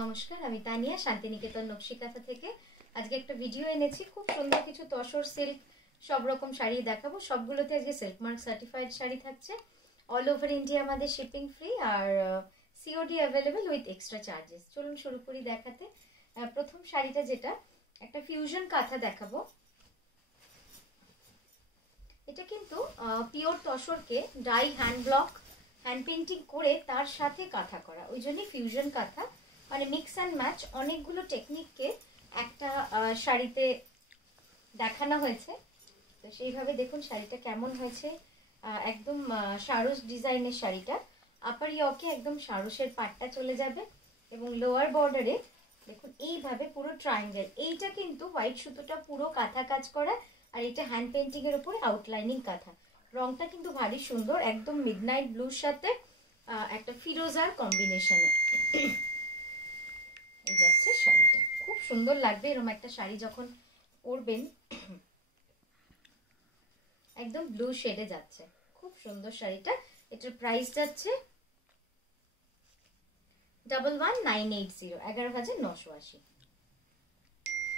নমস্কার, আমি তানিয়া শান্তিনিকেতন নকশিকাঁথা থেকে। আজকে একটা ভিডিও এনেছি, খুব সুন্দর কিছু তসর সিল্ক সব রকম শাড়ি দেখাবো। সবগুলোতে আজকে সিল্ক মার্ক সার্টিফাইড শাড়ি থাকছে। অল ওভার ইন্ডিয়া আমাদের শিপিং ফ্রি আর COD available with extra charges. চলুন শুরু করি দেখাতে। প্রথম শাড়িটা যেটা একটা ফিউশন কাঁথা দেখাবো। এটা কিন্তু pure তসরকে die hand block hand painting করে তার সাথে কাঁথা করা, ওই জন্যই ফিউশন কাঁথা। মানে মিক্স অ্যান্ড ম্যাচ অনেকগুলো টেকনিককে একটা শাড়িতে দেখানো হয়েছে। তো সেইভাবে দেখুন শাড়িটা কেমন হয়েছে। একদম সারস ডিজাইনের শাড়িটা। আপার ইয়কে একদম সারসের পাটটা চলে যাবে এবং লোয়ার বর্ডারে দেখুন এইভাবে পুরো ট্রায়াঙ্গেল। এইটা কিন্তু হোয়াইট সুতোটা পুরো কাঁথা কাজ করা, আর এটা হ্যান্ড পেন্টিং এর উপরে আউটলাইনিং কাঁথা। রংটা কিন্তু ভারী সুন্দর, একদম মিডনাইট ব্লুর সাথে একটা ফিরোজার কম্বিনেশনে এই যাচ্ছে শাড়িটা। খুব সুন্দর লাগবে এরকম একটা শাড়ি যখন পরবেন, একদম ব্লু শেডে যাচ্ছে। খুব সুন্দর শাড়িটা। এটার প্রাইস যাচ্ছে 11,980, 11,980।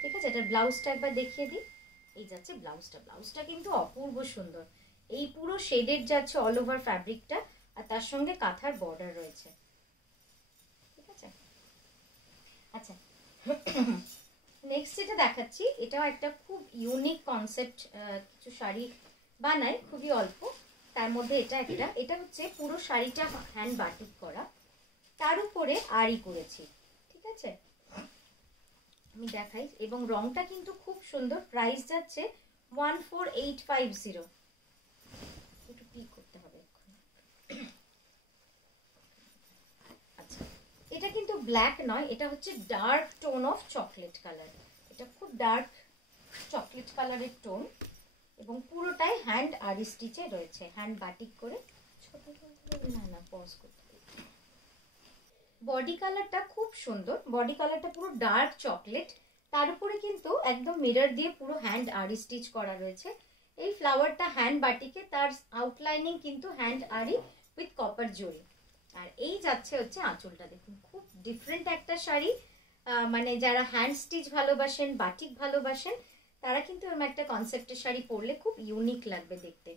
ঠিক আছে, এটার ব্লাউজটা একবার দেখিয়ে দিই। এই যাচ্ছে ব্লাউজটা। ব্লাউজটা কিন্তু অপূর্ব সুন্দর। এই পুরো শেডের যাচ্ছে অল ওভার ফ্যাব্রিকটা, আর তার সঙ্গে কাঁথার বর্ডার রয়েছে। ঠিক আছে, আচ্ছা নেক্সট যেটা দেখাচ্ছি, এটাও একটা খুব ইউনিক কনসেপ্ট। কিছু শাড়ি বানাই খুবই অল্প, তার মধ্যে এটা হচ্ছে পুরো শাড়িটা হ্যান্ড বাটিক করা, তার উপরে আড়ি করেছি। ঠিক আছে, আমি দেখাই। এবং রংটা কিন্তু খুব সুন্দর। প্রাইস যাচ্ছে 14,850। একটু ক্লিক করতে হবে। আচ্ছা, এটা কিন্তু ব্ল্যাক নয়, এটা হচ্ছে dark tone of chocolate colour. এটা খুব ডার্ক চকলেট কালারের টোন এবং পুরোটাই হ্যান্ড আরি স্টিচে রয়েছে, হ্যান্ড বাটিক করে। ছোট না পজ করতে। বডি কালারটা খুব সুন্দর। বডি কালারটা পুরো ডার্ক চকলেট, তার উপরে কিন্তু একদম মিরর দিয়ে পুরো হ্যান্ড আরি স্টিচ করা রয়েছে। এই ফ্লাওয়ারটা হ্যান্ড বাটিকে, তার আউটলাইনিং কিন্তু হ্যান্ড আরি উইথ কপার জড়ি। আর এই যাচ্ছে হচ্ছে আঁচলটা। দেখুন খুব ডিফারেন্ট একটা শাড়ি। মানে যারা হ্যান্ড স্টিচ ভালোবাসেন, বাটিক ভালোবাসেন, তারা কিন্তু এরকম একটা কনসেপ্টের শাড়ি পরলে খুব ইউনিক লাগবে দেখতে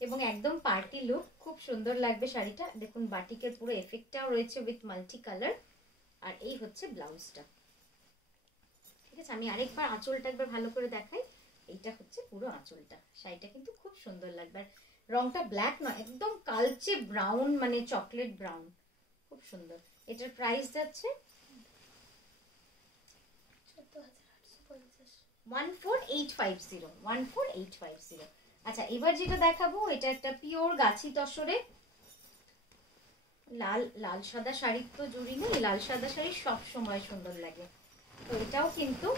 এবং একদম পার্টি লুক। খুব সুন্দর লাগবে শাড়িটা। দেখুন বাটিকের পুরো এফেক্টটাও রয়েছে উইথ মাল্টি কালার। আর এই হচ্ছে ব্লাউজটা। ঠিক আছে, আমি আরেকবার আঁচলটা একবার ভালো করে দেখাই। এইটা হচ্ছে পুরো আঁচলটা। শাড়িটা কিন্তু খুব সুন্দর লাগবে। আর রংটা ব্ল্যাক নয়, একদম কালচে ব্রাউন, মানে চকলেট ব্রাউন। খুব সুন্দর। এটার প্রাইস যাচ্ছে 14,850, 14,850। আচ্ছা, এবার যেটা দেখাবো এটা একটা পিওর গাছি তসরে লাল সাদা শাড়ি। তো জুড়ি নেই, লাল সাদা শাড়ি সব সময় সুন্দর লাগে। তো এটাও কিন্তু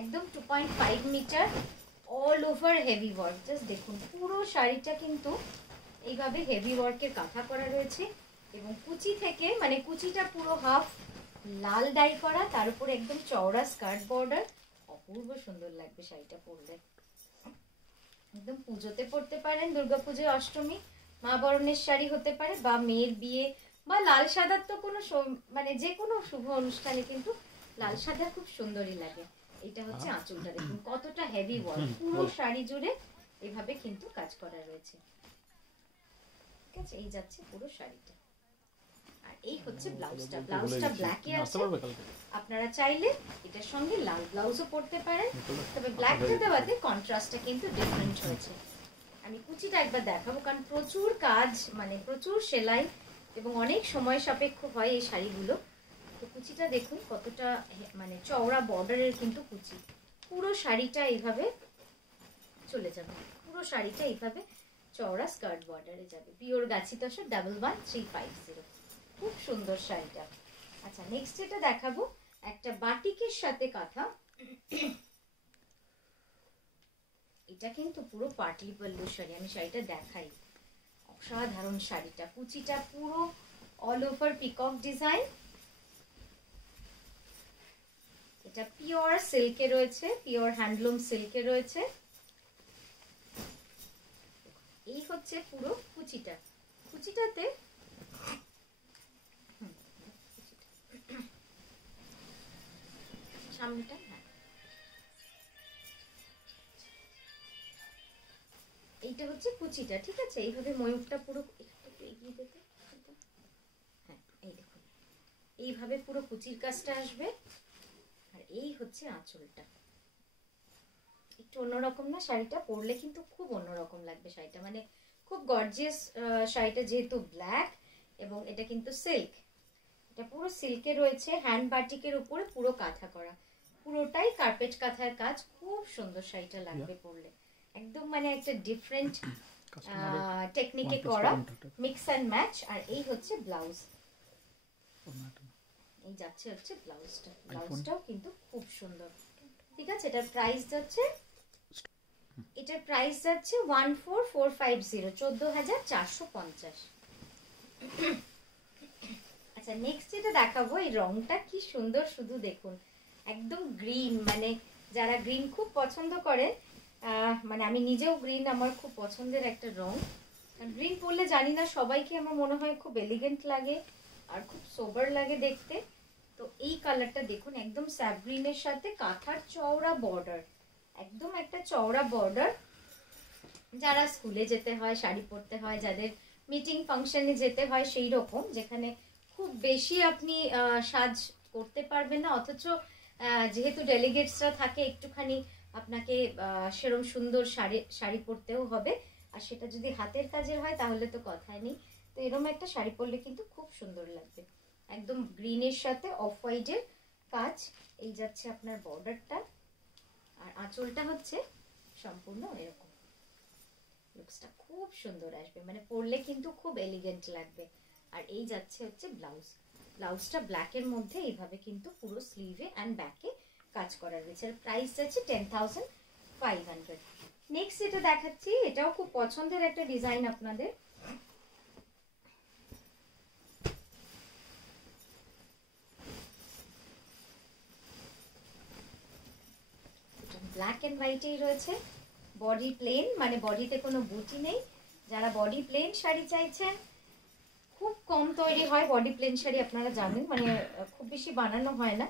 একদম 2.5 metre all over heavy work. Just দেখুন পুরো শাড়িটা কিন্তু এইভাবে হেভি ওয়ার্কের কাঁথা করা রয়েছে এবং কুচি থেকে, মানে কুচিটা পুরো হাফ লাল ডাই করা, তার উপরে একদম চওড়া স্কার্ট বর্ডার। অপূর্ব সুন্দর লাগবে শাড়িটা পরলে। একদম পুজোতে পরতে পারেন, দুর্গাপুজোয়, অষ্টমী, মা বরণের শাড়ি হতে পারে, বা মেয়ের বিয়ে, বা লাল সাদার তো কোনো মানে যে কোনো শুভ অনুষ্ঠানে কিন্তু লাল সাদা খুব সুন্দরই লাগে। এটা হচ্ছে আঁচলটা। দেখুন কতটা হেভি ওয়ার্ক, পুরো শাড়ি জুড়ে এভাবে কিন্তু কাজ করা রয়েছে। ঠিক আছে, এই যাচ্ছে পুরো শাড়িটা। আর এই হচ্ছে ব্লাউজটা। ব্লাউজটা ব্ল্যাকে আছে। আপনারা চাইলে এটার সঙ্গে লাল ব্লাউজও পরতে পারেন, তবে ব্ল্যাকটা দেওয়াতে কন্ট্রাস্টটা কিন্তু ডিফারেন্ট হয়েছে। আমি কুচিটা একবার দেখাবো, কারণ প্রচুর কাজ, মানে প্রচুর সেলাই এবং অনেক সময় সাপেক্ষ হয় এই শাড়িগুলো। তো কুচিটা দেখুন কতটা মানে চওড়া বর্ডারের কিন্তু কুচি। পুরো শাড়িটা এইভাবে চলে যাবে, পুরো শাড়িটা এইভাবে চওড়া স্কার্ট বর্ডারে যাবে। পিওর গাছি তসর 11,350। খুব সুন্দর শাড়িটা। আচ্ছা, নেক্সট যেটা দেখাবো একটা বাটিকের সাথে কাঁথা। এটা কিন্তু পুরো পাটলি পল্লু শাড়ি। আমি শাড়িটা দেখাই, অসাধারণ শাড়িটা। কুচিটা পুরো অল ওভার পিকক ডিজাইন। এটা পিওর সিল্কে রয়েছে, পিওর হ্যান্ডলুম সিল্কে রয়েছে। এই হচ্ছে পুরো কুচিটা। কুচিটাতে সামনেটা। হ্যাঁ, এইটা হচ্ছে কুচিটা, ঠিক আছে। এইভাবে ময়ূরটা পুরো একটু এগিয়ে দিতে। হ্যাঁ, এই দেখুন এইভাবে পুরো কুচির কাজটা আসবে। আর এই হচ্ছে আঁচলটা। একটু অন্যরকম না শাড়িটা? পরলে কিন্তু খুব অন্যরকম লাগবে শাড়িটা, মানে খুব গর্জিয়াস শাড়িটা, যেহেতু ব্ল্যাক এবং এটা কিন্তু সিল্ক, এটা পুরো সিল্কে রয়েছে, হ্যান্ড বাটিকের উপরে পুরো কাঁথা করা, পুরোটাই কার্পেট কাঁথার কাজ। খুব সুন্দর শাড়িটা লাগবে পরলে, একদম মানে একটা ডিফারেন্ট টেকনিকে করা, মিক্স অ্যান্ড ম্যাচ। আর এই হচ্ছে ব্লাউজ, এই যাচ্ছে হচ্ছে ব্লাউজটা। ব্লাউজটাও কিন্তু খুব সুন্দর, ঠিক আছে। এটার প্রাইস যাচ্ছে 14450, 14,450। আচ্ছা, নেক্সট যেটা দেখাবো, এই রংটা কি সুন্দর, শুধু দেখুন, একদম গ্রিন, মানে যারা গ্রিন খুব পছন্দ করে, মানে আমি নিজেও গ্রিন আমার খুব পছন্দের একটা রং। গ্রিন পরলে জানি না সবাইকে আমার মনে হয় খুব এলিগেন্ট লাগে আর খুব সোবার লাগে দেখতে। তো এই কালারটা দেখুন, একদম স্যাপ গ্রিনের সাথে কাঁথার চওড়া বর্ডার, একদম একটা চওড়া বর্ডার। যারা স্কুলে যেতে হয়, শাড়ি পরতে হয়, যাদের মিটিং ফাংশনে যেতে হয়, সেই রকম, যেখানে খুব বেশি আপনি সাজ করতে পারবেন না, অথচ যেহেতু ডেলিগেটসরা থাকে, একটুখানি আপনাকে সেরকম সুন্দর শাড়ি পরতেও হবে। আর সেটা যদি হাতের কাজের হয় তাহলে তো কথাই নেই। তো এরকম একটা শাড়ি পরলে কিন্তু খুব সুন্দর লাগবে, একদম গ্রিনের সাথে অফ হোয়াইটের কাজ। এই যাচ্ছে আপনার বর্ডারটা, আর আঁচলটা হচ্ছে সম্পূর্ণ এরকম। লুকসটা খুব সুন্দর আসবে, মানে পরলে কিন্তু খুব এলিগেন্ট লাগবে। আর এই যাচ্ছে হচ্ছে ব্লাউজ, ব্লাউজটা ব্ল্যাকের মধ্যে এইভাবে কিন্তু পুরো স্লিভে অ্যান্ড ব্যাকে কাজ করা রয়েছে। আর প্রাইস যাচ্ছে 10,500। নেক্সট যেটা দেখাচ্ছি, এটাও খুব পছন্দের একটা ডিজাইন আপনাদের। ব্ল্যাক এন্ড হোয়াইটেই রয়েছে, বডি প্লেন, মানে বডিতে কোনো বুটি নেই। যারা বডি প্লেন শাড়ি চাইছেন, খুব কম তৈরি হয় বডি প্লেন শাড়ি, আপনারা জানেন, মানে খুব বেশি বানানো হয় না।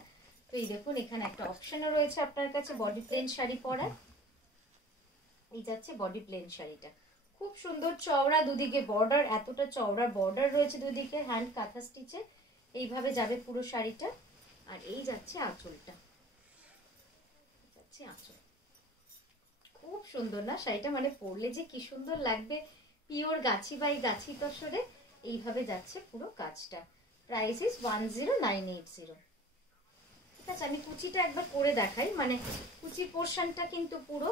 তো এই দেখুন, এখানে একটা অপশনও রয়েছে আপনার কাছে বডি প্লেন শাড়ি পরার। এই যাচ্ছে বডি প্লেন শাড়িটা, খুব সুন্দর চওড়া, দুদিকে বর্ডার, এতটা চওড়া বর্ডার রয়েছে দুদিকে, হ্যান্ড কাঁথা স্টিচে এইভাবে যাবে পুরো শাড়িটা। আর এই যাচ্ছে আঁচলটা, যাচ্ছে আঁচল, খুব সুন্দর না শাড়িটা, মানে পরলে যে কি সুন্দর লাগবে, পিওর গাছি বাই গাছি তসরে এইভাবে যাচ্ছে পুরো কাজটা। Price is 10980। ঠিক আছে, আমি কুচিটা একবার করে দেখাই, মানে কুচির পোর্শনটা কিন্তু পুরো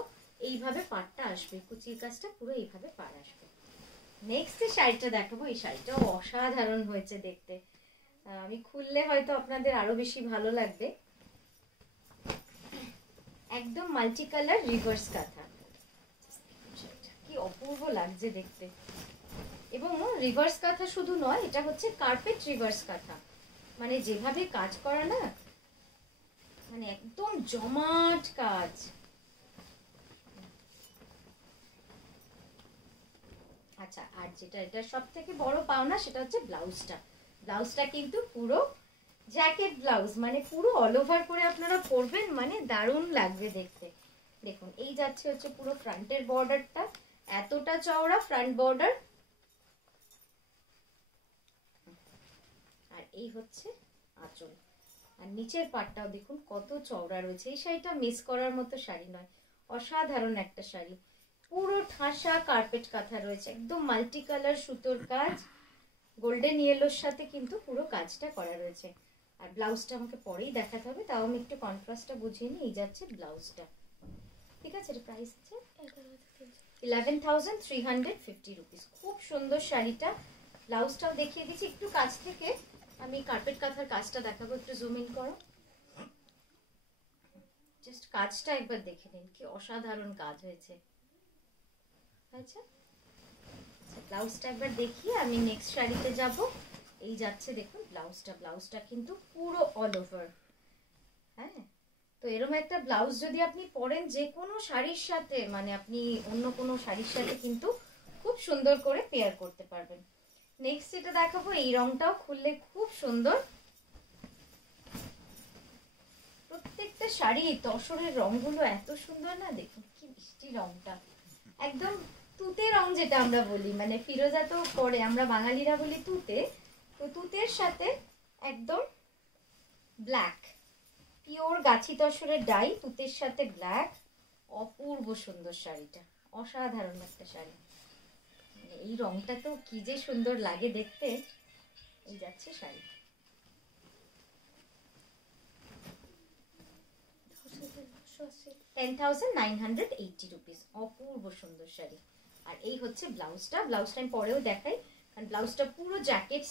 এইভাবে পাড়টা আসবে, কুচির কাজটা পুরো এইভাবে পাড় আসবে। নেক্সট যে শাড়িটা দেখাবো, এই শাড়িটাও অসাধারণ হয়েছে দেখতে, আমি খুললে হয়তো আপনাদের আরো বেশি ভালো লাগবে। একদম মাল্টি কালার রিভার্স কাঁথা, কি অপূর্ব লাগছে দেখতে। এবং রিভার্স কাঁথা শুধু নয়, এটা হচ্ছে কার্পেট রিভার্স কাঁথা, মানে যেভাবে কাজ করা না, মানে একদম জমাট কাজ। আচ্ছা, আর যেটা এটা সব থেকে বড় পাওনা, সেটা হচ্ছে ব্লাউজটা। ব্লাউজটা কিন্তু পুরো জ্যাকেট ব্লাউজ, মানে পুরো অল ওভার করে আপনারা পরবেন, মানে দারুণ লাগবে দেখতে। দেখুন, এই যাচ্ছে হচ্ছে পুরো ফ্রন্টের বর্ডারটা, এতটা চওড়া ফ্রন্ট বর্ডার। আর এই হচ্ছে আঁচল, আর নিচের পাটটাও দেখুন কত চওড়া রয়েছে। এই শাড়িটা মিস করার মতো শাড়ি নয়, অসাধারণ একটা শাড়ি, পুরো ঠাসা কার্পেট কাঁথা রয়েছে, একদম মাল্টি কালার সুতোর কাজ, গোল্ডেন ইয়েলোর সাথে কিন্তু পুরো কাজটা করা রয়েছে। আর ব্লাউজটা আমাকে পরেই দেখাতে হবে, তাও আমি একটু কন্ট্রাস্টটা বুঝিয়ে নিই। এই যাচ্ছে ব্লাউজটা, ঠিক আছে। এটা প্রাইস আছে 11,350 রুপিস। খুব সুন্দর শাড়িটা, ব্লাউজটাও দেখিয়ে দিচ্ছি একটু কাছ থেকে। আমি কার্পেট কাঁথার কাজটা দেখাবো, একটু জুম ইন করো, জাস্ট কাজটা একবার দেখে নিন, কি অসাধারণ কাজ হয়েছে। আচ্ছা, ব্লাউজটা একবার দেখিয়ে আমি নেক্সট শাড়িতে যাব। এই যাচ্ছে দেখুন ব্লাউজটা, ব্লাউজটা কিন্তু পুরো অল ওভার। হ্যাঁ, তো এরকম একটা ব্লাউজ যদি আপনি পরেন যে কোনো শাড়ির সাথে, মানে আপনি অন্য কোনো শাড়ির সাথে কিন্তু খুব সুন্দর করে পেয়ার করতে পারবেন। নেক্সট যেটা দেখাবো, এই রংটাও খুললে খুব সুন্দর, প্রত্যেকটা শাড়ি তসরের রংগুলো এত সুন্দর না, দেখুন কি মিষ্টি রংটা, একদম তুতে রং যেটা আমরা বলি, মানে ফিরোজা তো পরে আমরা বাঙালিরা বলি তুতে, তো তুতের সাথে একদম ব্ল্যাক, পিওর গাছি তসরের ডাই, তুতের সাথে ব্ল্যাক, অপূর্ব সুন্দর শাড়িটা, অসাধারণ একটা শাড়ি। এই রংটা তো কি যে সুন্দর লাগে দেখতে। এই যাচ্ছে শাড়ি, 10,980 রুপিস, অপূর্ব সুন্দর শাড়ি। আর এই হচ্ছে ব্লাউজটা, ব্লাউজটা আমি পরেও দেখাই, কারণ ব্লাউজটা পুরো জ্যাকেট